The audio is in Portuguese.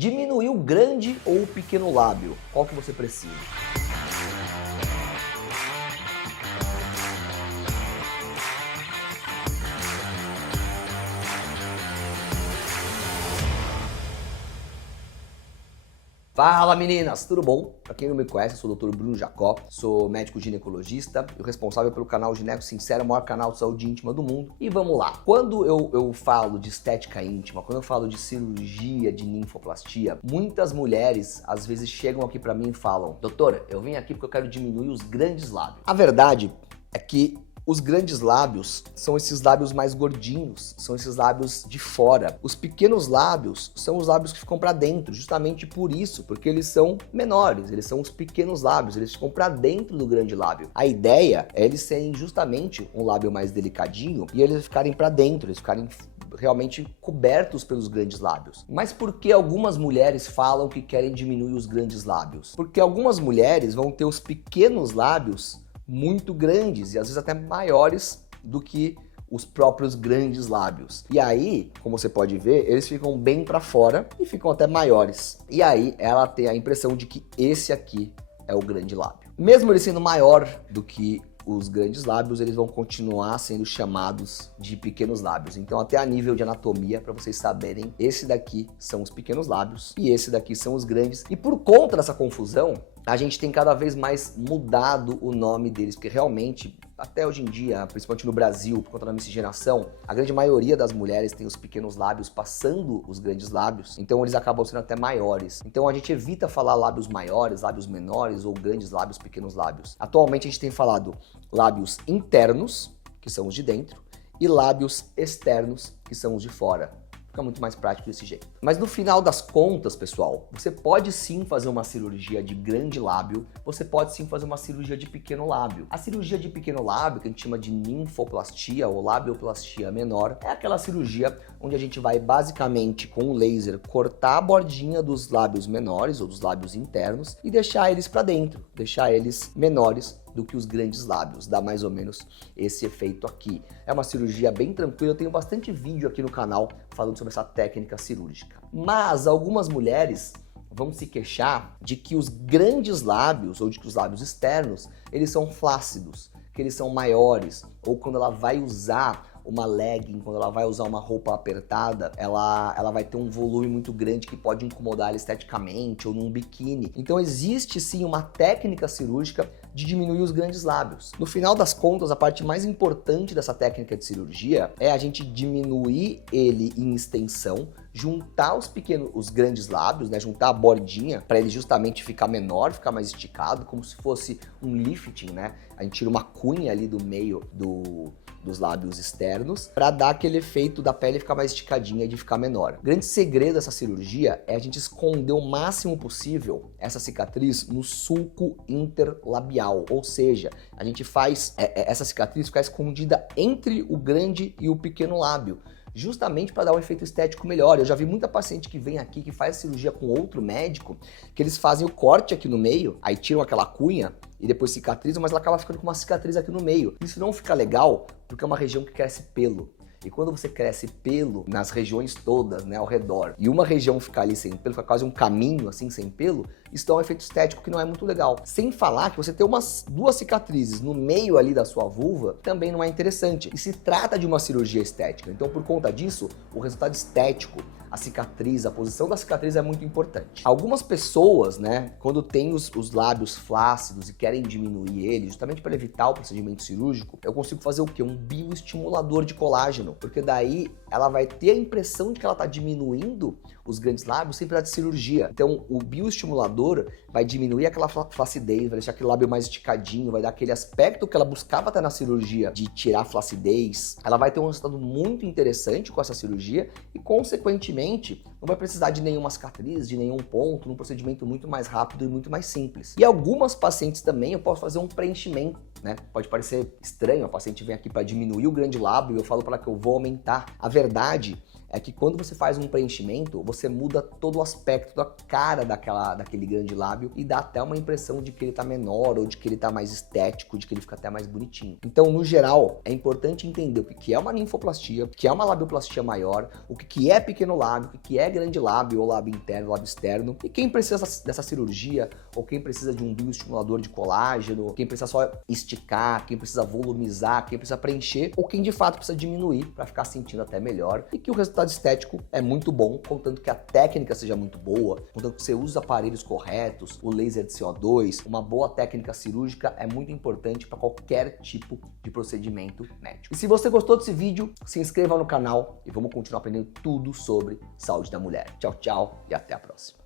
Diminuir o grande ou o pequeno lábio? Qual que você precisa? Fala meninas, tudo bom? Pra quem não me conhece, eu sou o Dr. Bruno Jacó, sou médico ginecologista e responsável pelo canal Gineco Sincero, o maior canal de saúde íntima do mundo. E vamos lá, quando eu falo de estética íntima, quando eu falo de cirurgia de ninfoplastia, muitas mulheres às vezes chegam aqui pra mim e falam: doutora, eu vim aqui porque eu quero diminuir os grandes lábios. A verdade é que os grandes lábios são esses lábios mais gordinhos, são esses lábios de fora. Os pequenos lábios são os lábios que ficam para dentro, justamente por isso, porque eles são menores, eles são os pequenos lábios, eles ficam para dentro do grande lábio. A ideia é eles serem justamente um lábio mais delicadinho e eles ficarem para dentro, eles ficarem realmente cobertos pelos grandes lábios. Mas por que algumas mulheres falam que querem diminuir os grandes lábios? Porque algumas mulheres vão ter os pequenos lábios muito grandes e às vezes até maiores do que os próprios grandes lábios. E aí, como você pode ver, eles ficam bem para fora e ficam até maiores. E aí ela tem a impressão de que esse aqui é o grande lábio. Mesmo ele sendo maior do que os grandes lábios, eles vão continuar sendo chamados de pequenos lábios. Então, até a nível de anatomia, para vocês saberem, esse daqui são os pequenos lábios e esse daqui são os grandes. E por conta dessa confusão, a gente tem cada vez mais mudado o nome deles, porque realmente, até hoje em dia, principalmente no Brasil, por conta da miscigenação, a grande maioria das mulheres tem os pequenos lábios passando os grandes lábios, então eles acabam sendo até maiores. Então a gente evita falar lábios maiores, lábios menores ou grandes lábios, pequenos lábios. Atualmente a gente tem falado lábios internos, que são os de dentro, e lábios externos, que são os de fora. Fica muito mais prático desse jeito. Mas no final das contas, pessoal, você pode sim fazer uma cirurgia de grande lábio, você pode sim fazer uma cirurgia de pequeno lábio. A cirurgia de pequeno lábio, que a gente chama de ninfoplastia ou labioplastia menor, é aquela cirurgia onde a gente vai basicamente com o laser cortar a bordinha dos lábios menores ou dos lábios internos e deixar eles para dentro, deixar eles menores do que os grandes lábios, dá mais ou menos esse efeito aqui. É uma cirurgia bem tranquila, eu tenho bastante vídeo aqui no canal falando sobre essa técnica cirúrgica. Mas algumas mulheres vão se queixar de que os grandes lábios, ou de que os lábios externos, eles são flácidos, que eles são maiores, ou quando ela vai usar uma legging, quando ela vai usar uma roupa apertada, ela vai ter um volume muito grande que pode incomodar ela esteticamente ou num biquíni. Então existe sim uma técnica cirúrgica de diminuir os grandes lábios. No final das contas, a parte mais importante dessa técnica de cirurgia é a gente diminuir ele em extensão, juntar os grandes lábios, né, juntar a bordinha para ele justamente ficar menor, ficar mais esticado, como se fosse um lifting, né? A gente tira uma cunha ali do meio dos lábios externos para dar aquele efeito da pele ficar mais esticadinha e de ficar menor. O grande segredo dessa cirurgia é a gente esconder o máximo possível essa cicatriz no sulco interlabial, ou seja, a gente faz essa cicatriz ficar escondida entre o grande e o pequeno lábio, justamente para dar um efeito estético melhor. Eu já vi muita paciente que vem aqui que faz cirurgia com outro médico, que eles fazem o corte aqui no meio, aí tiram aquela cunha e depois cicatrizam, mas ela acaba ficando com uma cicatriz aqui no meio. Isso não fica legal porque é uma região que cresce pelo. E quando você cresce pelo nas regiões todas, né, ao redor, e uma região ficar ali sem pelo, fica quase um caminho assim sem pelo, isso dá um efeito estético que não é muito legal. Sem falar que você ter duas cicatrizes no meio ali da sua vulva também não é interessante. E se trata de uma cirurgia estética, então por conta disso, o resultado estético, a cicatriz, a posição da cicatriz é muito importante. Algumas pessoas, né, quando tem os lábios flácidos e querem diminuir ele, justamente para evitar o procedimento cirúrgico, eu consigo fazer o quê? Um bioestimulador de colágeno, porque daí ela vai ter a impressão de que ela está diminuindo os grandes lábios sem precisar de cirurgia. Então o bioestimulador vai diminuir aquela flacidez, vai deixar aquele lábio mais esticadinho, vai dar aquele aspecto que ela buscava até na cirurgia de tirar a flacidez. Ela vai ter um resultado muito interessante com essa cirurgia e, consequentemente, não vai precisar de nenhuma cicatriz, de nenhum ponto, num procedimento muito mais rápido e muito mais simples. E algumas pacientes também eu posso fazer um preenchimento, né? Pode parecer estranho, a paciente vem aqui para diminuir o grande lábio e eu falo para ela que eu vou aumentar. A verdade é que quando você faz um preenchimento, você muda todo o aspecto da cara daquele grande lábio e dá até uma impressão de que ele tá menor ou de que ele tá mais estético, de que ele fica até mais bonitinho. Então, no geral, é importante entender o que é uma ninfoplastia, o que é uma labioplastia maior, o que é pequeno lábio, o que é grande lábio ou lábio interno, lábio externo, e quem precisa dessa cirurgia ou quem precisa de um bioestimulador de colágeno, quem precisa só esticar, quem precisa volumizar, quem precisa preencher ou quem de fato precisa diminuir para ficar sentindo até melhor e que o resultado estético é muito bom, contanto que a técnica seja muito boa, contanto que você use os aparelhos corretos, o laser de CO2, uma boa técnica cirúrgica é muito importante para qualquer tipo de procedimento médico. E se você gostou desse vídeo, se inscreva no canal e vamos continuar aprendendo tudo sobre saúde da mulher. Tchau, tchau e até a próxima.